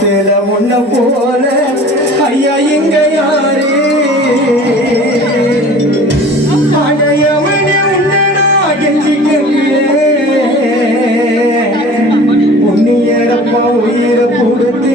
பத்துல ஒன்ன போல ஐயா இங்க யாரு? அடையவனே உன்னியரப்பா உயிரை கொடுத்து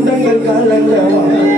உள்ளங்கள் கலங்கவா?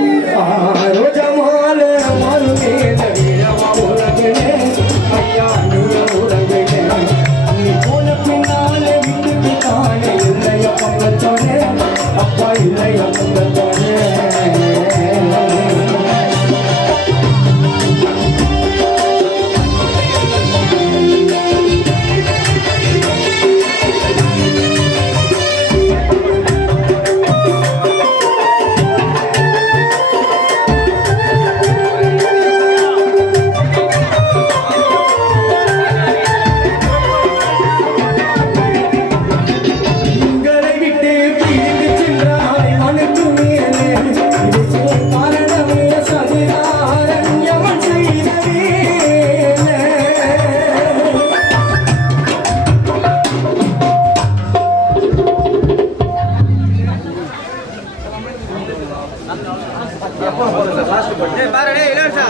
பாரு இளவரசா